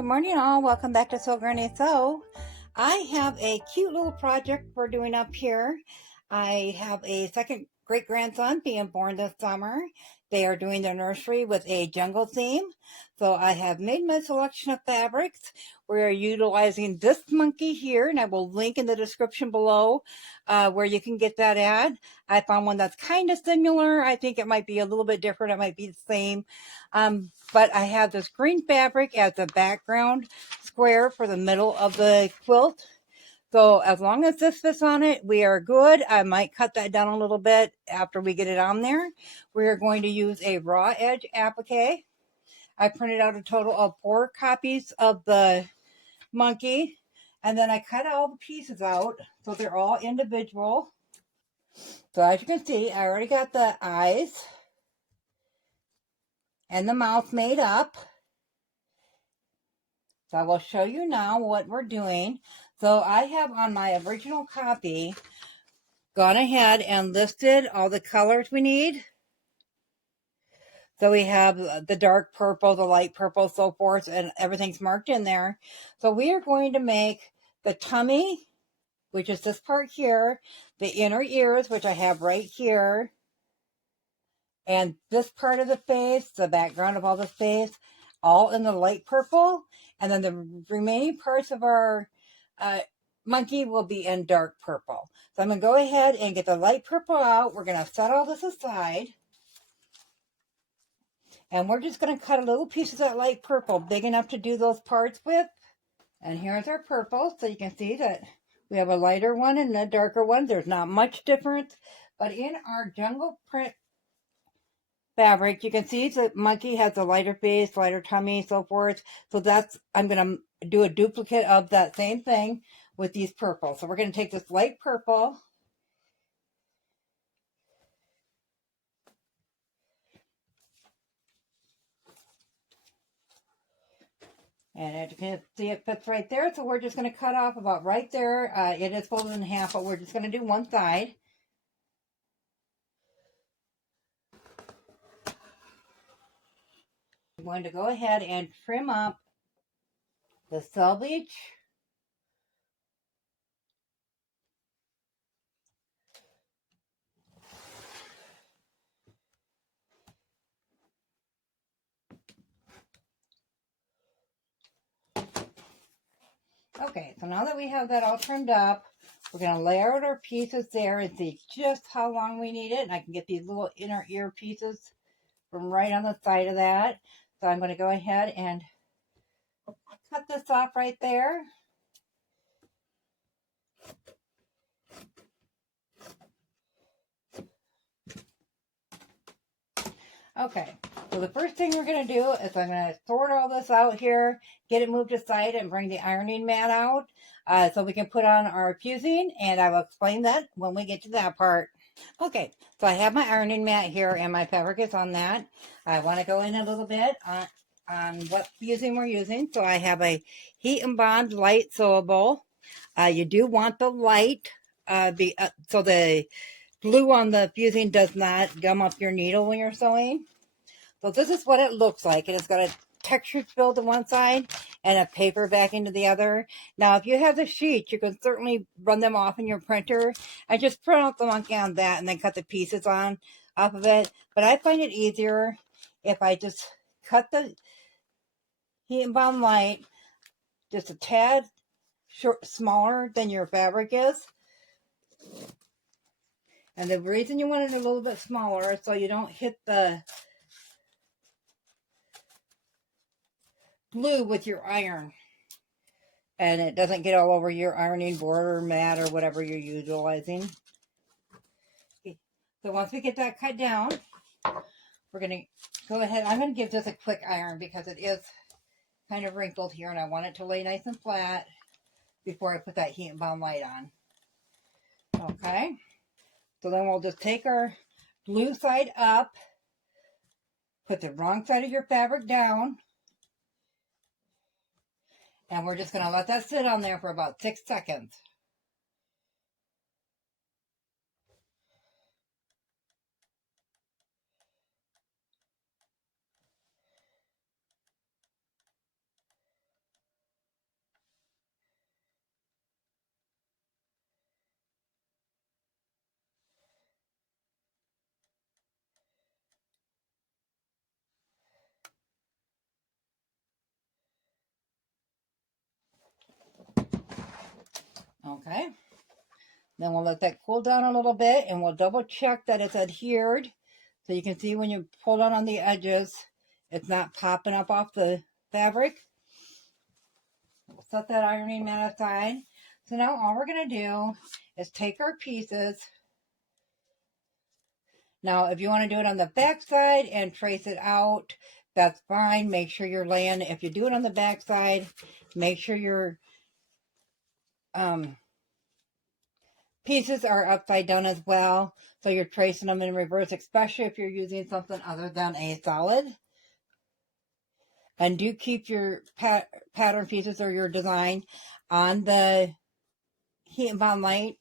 Good morning all, welcome back to Sew Granny Sew. I have a cute little project we're doing up here. I have a second great grandson being born this summer. They are doing their nursery with a jungle theme. So I have made my selection of fabrics. We are utilizing this monkey here, and I will link in the description below where you can get that at. I found one that's kind of similar. I think it might be a little bit different. It might be the same. But I have this green fabric as the background square for the middle of the quilt. So as long as this fits on it, we are good. I might cut that down a little bit after we get it on there. We are going to use a raw edge applique. I printed out a total of 4 copies of the monkey, and then I cut all the pieces out so they're all individual. So as you can see, I already got the eyes and the mouth made up. So I will show you now what we're doing. So I have on my original copy gone ahead and listed all the colors we need. So we have the dark purple, the light purple, so forth, and everything's marked in there. So we are going to make the tummy, which is this part here, the inner ears, which I have right here, and this part of the face, the background of all the face, all in the light purple. And then the remaining parts of our monkey will be in dark purple. So I'm going to go ahead and get the light purple out. We're going to set all this aside. And we're just going to cut a little piece of that light purple, big enough to do those parts with. And here's our purple. So you can see that we have a lighter one and a darker one. There's not much difference. But in our jungle print fabric, you can see the monkey has a lighter face, lighter tummy, so forth. So that's, I'm going to do a duplicate of that same thing with these purples. So we're going to take this light purple and as you can see, it fits right there. So we're just going to cut off about right there. It is folded in half, but we're just going to do one side. I'm going to go ahead and trim up the selvage. Okay, so now that we have that all trimmed up, we're going to layer out our pieces there and see just how long we need it. And I can get these little inner ear pieces from right on the side of that. So I'm going to go ahead and cut this off right there. Okay, so the first thing we're going to do is I'm going to sort all this out here, get it moved aside, and bring the ironing mat out so we can put on our fusing, and I will explain that when we get to that part. Okay, so I have my ironing mat here, and my fabric is on that. I want to go in a little bit on what fusing we're using. So I have a heat and bond light sewable. You do want the light, so the glue on the fusing does not gum up your needle when you're sewing. So this is what it looks like. It has got a textured fill to one side and a paper backing to the other. Now, if you have the sheets, you can certainly run them off in your printer and just print out the monkey on that and then cut the pieces on off of it. But I find it easier if I just cut the heat and bond light just a tad smaller than your fabric is. And the reason you want it a little bit smaller is so you don't hit the glue with your iron and it doesn't get all over your ironing board or mat or whatever you're utilizing. Okay. So once we get that cut down, we're going to go ahead. I'm going to give this a quick iron because it is kind of wrinkled here and I want it to lay nice and flat before I put that heat and bond light on. Okay, so then we'll just take our blue side up, put the wrong side of your fabric down, and we're just going to let that sit on there for about 6 seconds. Okay. Then we'll let that cool down a little bit, and we'll double check that it's adhered. So you can see when you pull it on the edges, it's not popping up off the fabric. We'll set that ironing mat aside. So now all we're going to do is take our pieces. Now, if you want to do it on the back side and trace it out, that's fine. Make sure you're laying, if you do it on the back side, make sure your pieces are upside down as well. So you're tracing them in reverse, especially if you're using something other than a solid. And do keep your pattern pieces or your design on the heat and bond light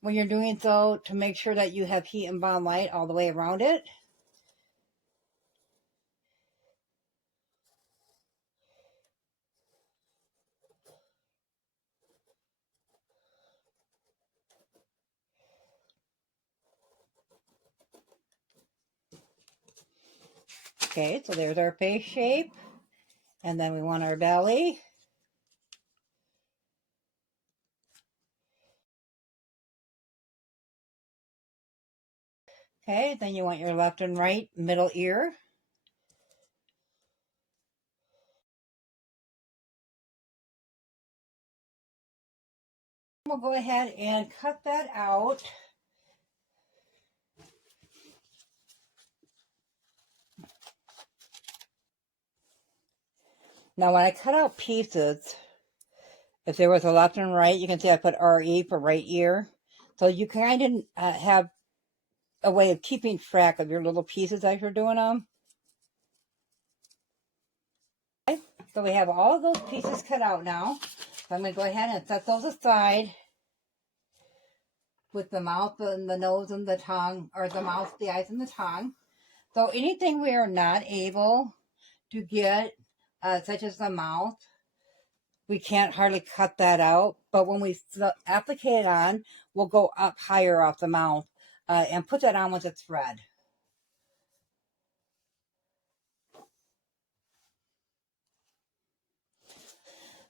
when you're doing so, to make sure that you have heat and bond light all the way around it. Okay, so there's our face shape. And then we want our belly. Okay, then you want your left and right middle ear. We'll go ahead and cut that out. Now when I cut out pieces, if there was a left and right, you can see I put RE for right ear. So you kind of have a way of keeping track of your little pieces as you're doing them. Okay, so we have all of those pieces cut out now. So I'm going to go ahead and set those aside with the mouth and the nose and the tongue, or the mouth, the eyes, and the tongue. So anything we are not able to get, such as the mouth, we can't hardly cut that out. But when we applique it on, we'll go up higher off the mouth and put that on with a thread.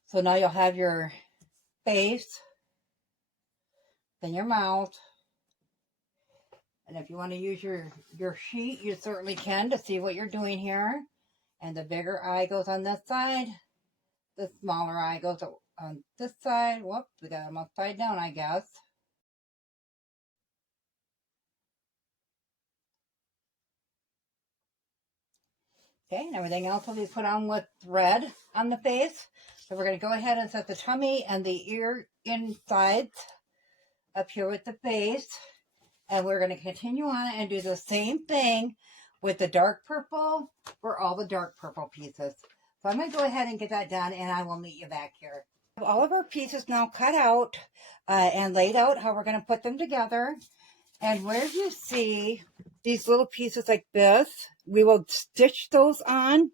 So now you'll have your face, then your mouth. And if you want to use your sheet, you certainly can to see what you're doing here. And the bigger eye goes on this side. The smaller eye goes on this side. Whoops, we got them upside down, I guess. Okay, and everything else will be put on with thread on the face. So we're going to go ahead and set the tummy and the ear insides up here with the face. And we're going to continue on and do the same thing with the dark purple for all the dark purple pieces. So I'm going to go ahead and get that done, and I will meet you back here. All of our pieces now cut out and laid out how we're going to put them together. And where you see these little pieces like this, we will stitch those on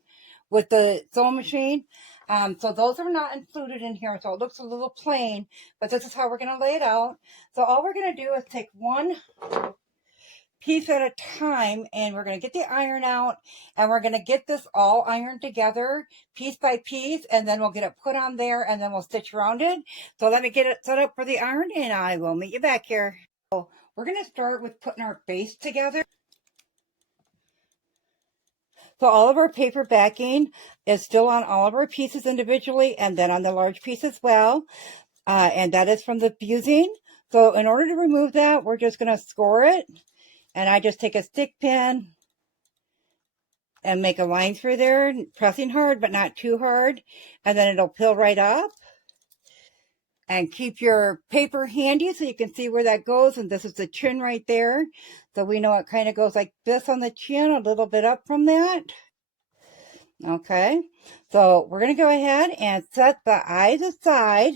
with the sewing machine. So those are not included in here, so it looks a little plain, but this is how we're going to lay it out. So all we're going to do is take one piece at a time, and we're going to get the iron out, and we're going to get this all ironed together piece by piece, and then we'll get it put on there, and then we'll stitch around it. So let me get it set up for the iron, and I will meet you back here. So we're going to start with putting our base together. So all of our paper backing is still on all of our pieces individually, and then on the large piece as well. And that is from the fusing. So in order to remove that, we're just going to score it. And I just take a stick pin and make a line through there, pressing hard, but not too hard. And then it'll peel right up. And keep your paper handy so you can see where that goes. And this is the chin right there. So we know it kind of goes like this on the chin, a little bit up from that. Okay, so we're going to go ahead and set the eyes aside.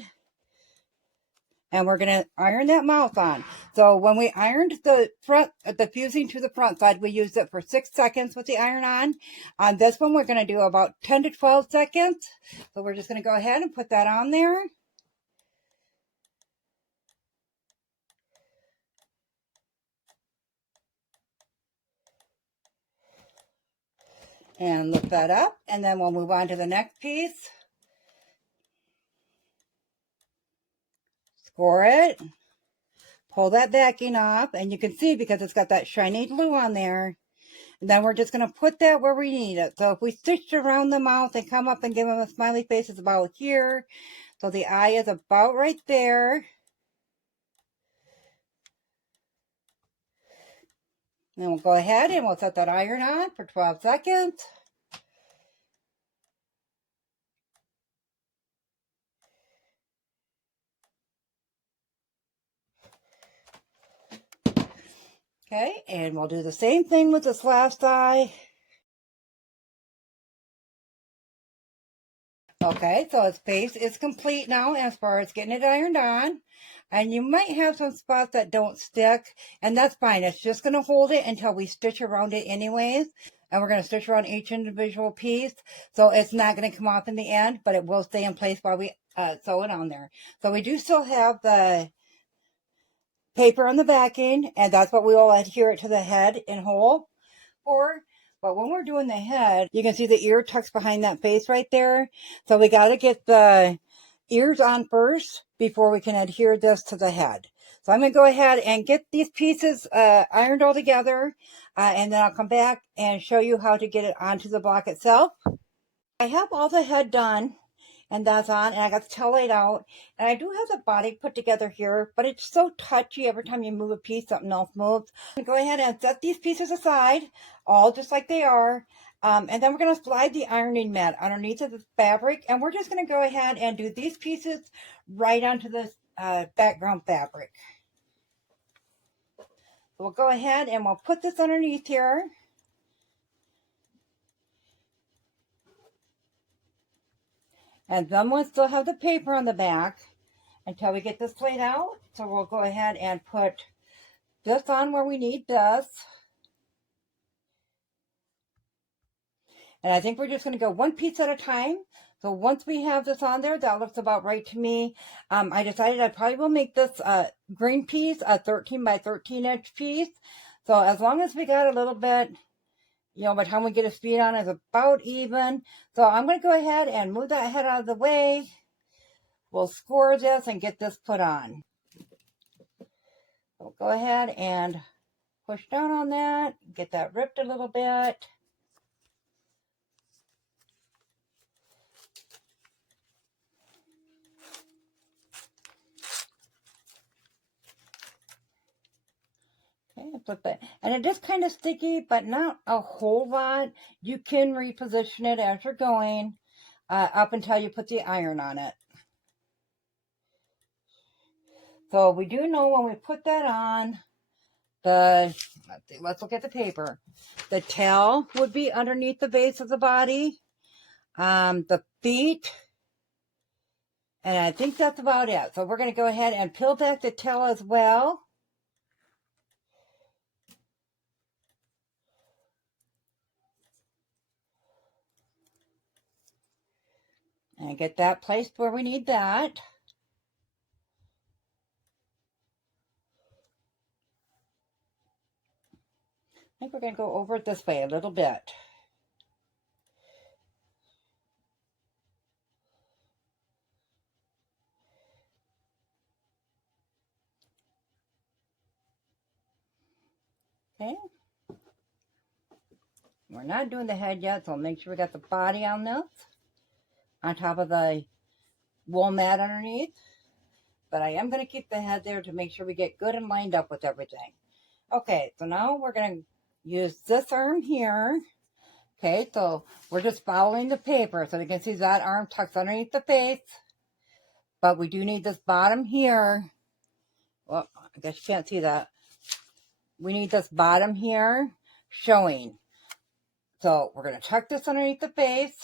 And we're going to iron that mouth on. So when we ironed the front, the fusing to the front side, we used it for 6 seconds with the iron on. On this one, we're going to do about 10 to 12 seconds. So we're just going to go ahead and put that on there. And lift that up, and then we'll move on to the next piece. score it, pull that backing off, and you can see because it's got that shiny glue on there. And then we're just going to put that where we need it. So if we stitched around the mouth and come up and give him a smiley face, it's about here. So the eye is about right there. Then we'll go ahead and we'll set that iron on for 12 seconds. Okay, and we'll do the same thing with this last eye. Okay, so its face is complete now as far as getting it ironed on. And you might have some spots that don't stick, and that's fine. It's just going to hold it until we stitch around it anyways. And we're going to stitch around each individual piece. So it's not going to come off in the end, but it will stay in place while we sew it on there. So we do still have the paper on the backing, and that's what we will adhere it to the head in whole for. But when we're doing the head, you can see the ear tucks behind that face right there. So we got to get the ears on first before we can adhere this to the head. So I'm going to go ahead and get these pieces ironed all together, and then I'll come back and show you how to get it onto the block itself. I have all the head done, and that's on, and I got the tail laid out, and I do have the body put together here, but it's so touchy. Every time you move a piece, something else moves. I'm going to go ahead and set these pieces aside, all just like they are, and then we're going to slide the ironing mat underneath of the fabric, and we're just going to go ahead and do these pieces right onto this background fabric. So we'll go ahead and we'll put this underneath here. And then we'll still have the paper on the back until we get this laid out. So we'll go ahead and put this on where we need this. And I think we're just going to go one piece at a time. So once we have this on there, that looks about right to me. I decided I probably will make this green piece a 13 by 13 inch piece. So as long as we got a little bit, you know, by the time we get a speed on, it's about even. So I'm going to go ahead and move that head out of the way. We'll score this and get this put on. So go ahead and push down on that, get that ripped a little bit. Okay, flip it. And it is kind of sticky, but not a whole lot. You can reposition it as you're going up until you put the iron on it. So we do know when we put that on, let's look at the paper. The tail would be underneath the base of the body. The feet. And I think that's about it. So we're going to go ahead and peel back the tail as well. And get that placed where we need that. I think we're going to go over it this way a little bit. Okay. We're not doing the head yet, so I'll make sure we got the body on this. On top of the wool mat underneath. But I am going to keep the head there to make sure we get good and lined up with everything. Okay, so now we're going to use this arm here. Okay, so we're just following the paper. So you can see that arm tucks underneath the face. But we do need this bottom here. Well, I guess you can't see that. We need this bottom here showing. So we're going to tuck this underneath the face.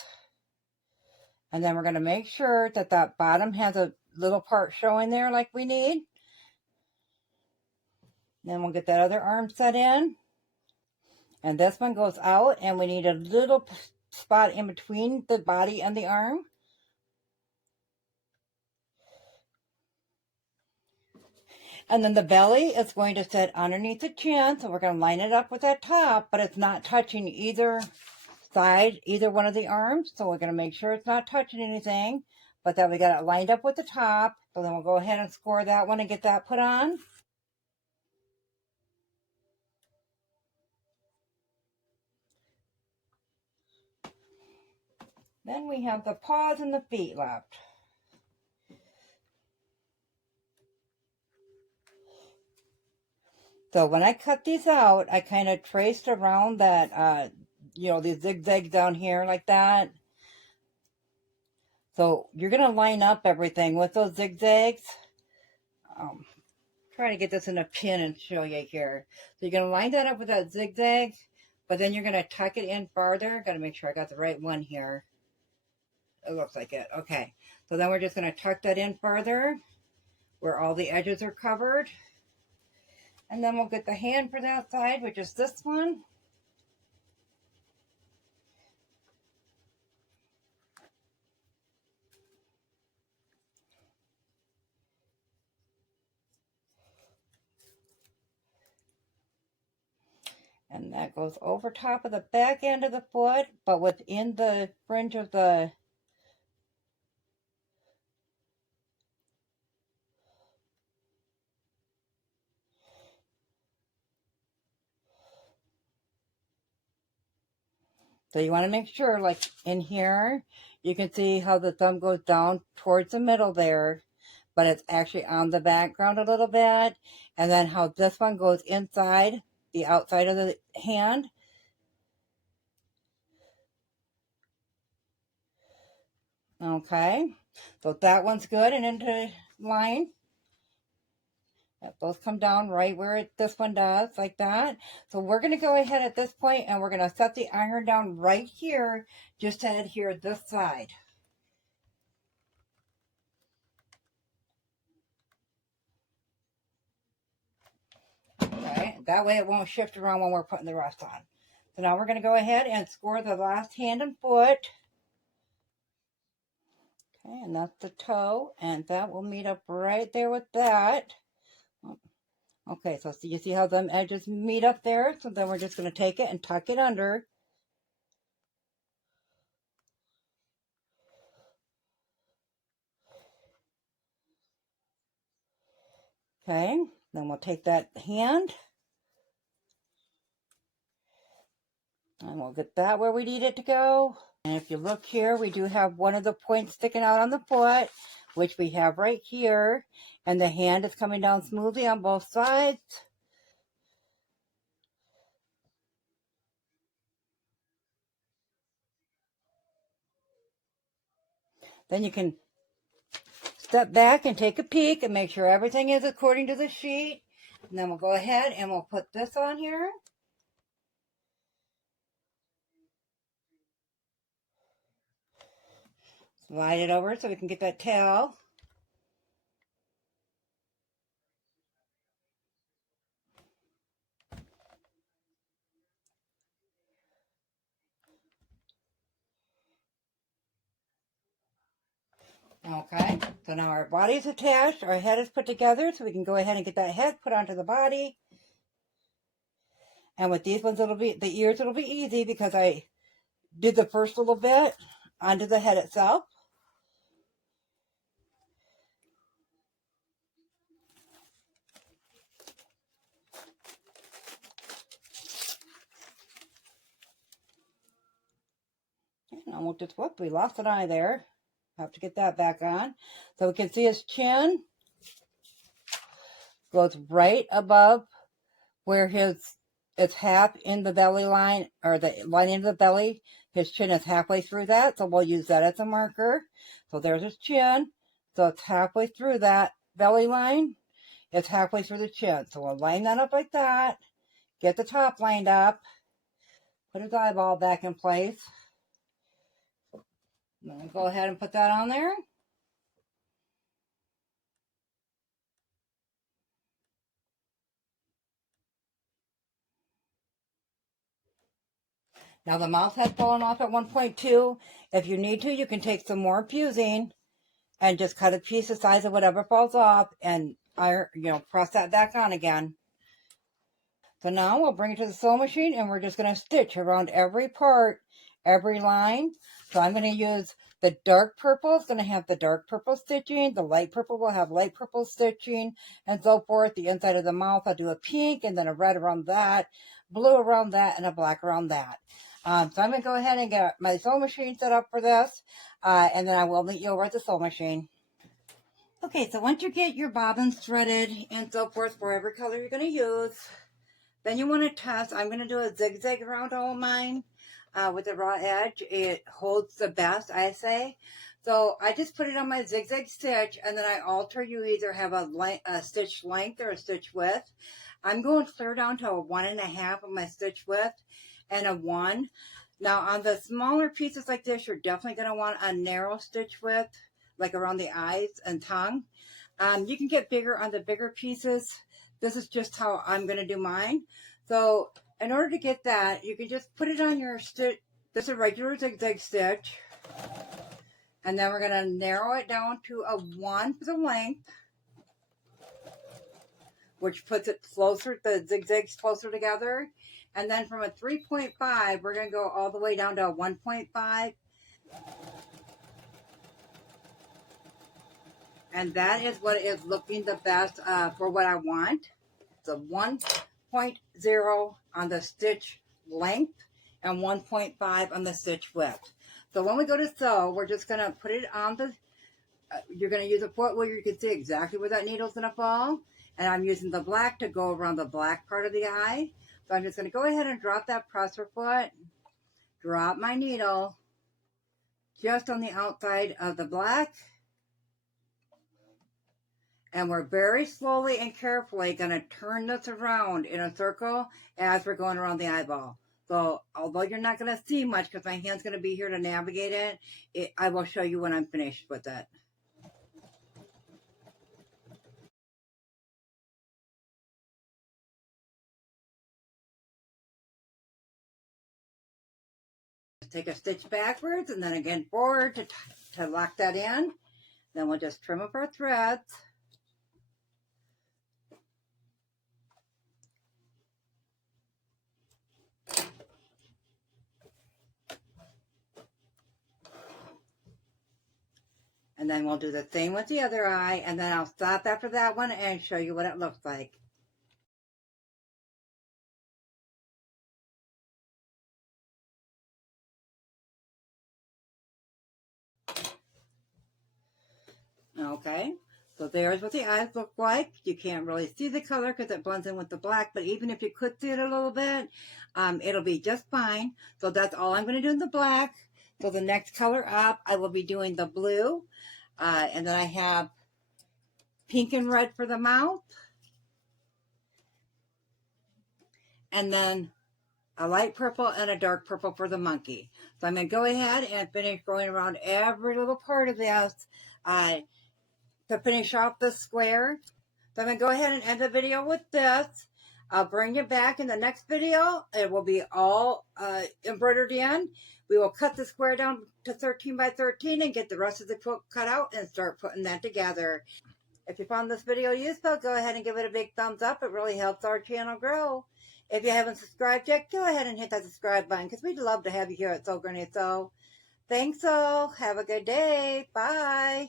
And then we're going to make sure that that bottom has a little part showing there like we need. Then we'll get that other arm set in. And this one goes out, and we need a little spot in between the body and the arm. And then the belly is going to sit underneath the chin, so we're going to line it up with that top, but it's not touching either side, either one of the arms. So we're going to make sure it's not touching anything. but then we got it lined up with the top. So then we'll go ahead and score that one and get that put on. Then we have the paws and the feet left. So when I cut these out, I kind of traced around that, you know, these zigzags down here like that. So you're going to line up everything with those zigzags. Trying to get this in a pin and show you here. So you're going to line that up with that zigzag, but then you're going to tuck it in farther. Got to make sure I got the right one here. It looks like it. Okay. So then we're just going to tuck that in further where all the edges are covered. And then we'll get the hand for that side, which is this one. And that goes over top of the back end of the foot, but within the fringe of the so you want to make sure, like in here, you can see how the thumb goes down towards the middle there, but it's actually on the background a little bit. And then how this one goes inside the outside of the hand. Okay, so that one's good and into line. Those come down right where this one does, like that. So we're going to go ahead at this point and we're going to set the iron down right here just to adhere this side. Okay, that way it won't shift around when we're putting the rest on. So now we're going to go ahead and score the last hand and foot. Okay, and that's the toe, and that will meet up right there with that. Okay, so you see how them edges meet up there? So then we're just going to take it and tuck it under. Okay, then we'll take that hand. And we'll get that where we need it to go. And if you look here, we do have one of the points sticking out on the foot, which we have right here. And the hand is coming down smoothly on both sides. Then you can step back and take a peek and make sure everything is according to the sheet. And then we'll go ahead and we'll put this on here. Slide it over so we can get that tail. Okay, so now our body is attached, our head is put together, so we can go ahead and get that head put onto the body. And with these ones, it'll be, the ears, it'll be easy because I did the first little bit onto the head itself. And we'll just, whoop, we lost an eye there. Have to get that back on. So we can see his chin goes right above where it's half in the belly line, or the lining of the belly. His chin is halfway through that, so we'll use that as a marker. So there's his chin. So it's halfway through that belly line. It's halfway through the chin. So we'll line that up like that. Get the top lined up. Put his eyeball back in place. Then go ahead and put that on there. Now the mouth had fallen off at 1.2. If you need to, you can take some more fusing and just cut a piece the size of whatever falls off and press that back on again. So now we'll bring it to the sewing machine and we're just going to stitch around every part, every line. So I'm going to use The dark purple is going to have the dark purple stitching. The light purple will have light purple stitching, and so forth. The inside of the mouth, I'll do a pink and then a red around that, blue around that, and a black around that. So I'm going to go ahead and get my sewing machine set up for this, and then I will meet you over at the sewing machine. Okay, so once you get your bobbins threaded and so forth for every color you're going to use, then you want to test. I'm going to do a zigzag around all of mine with the raw edge. It holds the best, I say. So I just put it on my zigzag stitch, and then I alter. You either have a stitch length or a stitch width. I'm going clear down to a 1.5 of my stitch width and a 1. Now on the smaller pieces like this, you're definitely going to want a narrow stitch width, like around the eyes and tongue. You can get bigger on the bigger pieces. This is just how I'm going to do mine. So in order to get that, you can just put it on your stitch. This is a regular zigzag stitch. And then we're going to narrow it down to a 1 for the length, which puts it closer, the zigzags closer together. And then from a 3.5, we're going to go all the way down to a 1.5. And that is what is looking the best for what I want. It's a 1.0 on the stitch length and 1.5 on the stitch width. So when we go to sew, we're just going to put it on the, you're going to use a foot where you can see exactly where that needle's going to fall. And I'm using the black to go around the black part of the eye. So I'm just going to go ahead and drop that presser foot, drop my needle just on the outside of the black. And we're very slowly and carefully going to turn this around in a circle as we're going around the eyeball. So although you're not going to see much because my hand's going to be here to navigate it, I will show you when I'm finished with it. Take a stitch backwards and then again forward to lock that in. Then we'll just trim up our threads. And then we'll do the same with the other eye, and then I'll stop after that one and show you what it looks like. Okay, so there's what the eyes look like. You can't really see the color because it blends in with the black, but even if you could see it a little bit, it'll be just fine. So that's all I'm going to do in the black. So the next color up, I will be doing the blue, and then I have pink and red for the mouth, and then a light purple and a dark purple for the monkey. So I'm going to go ahead and finish going around every little part of this to finish off the square. So I'm going to go ahead and end the video with this. I'll bring you back in the next video. It will be all embroidered in. We will cut the square down to 13 by 13 and get the rest of the quilt cut out and start putting that together. If you found this video useful, go ahead and give it a big thumbs up. It really helps our channel grow. If you haven't subscribed yet, go ahead and hit that subscribe button because we'd love to have you here at Sew Granny Sew. Thanks all. Have a good day. Bye.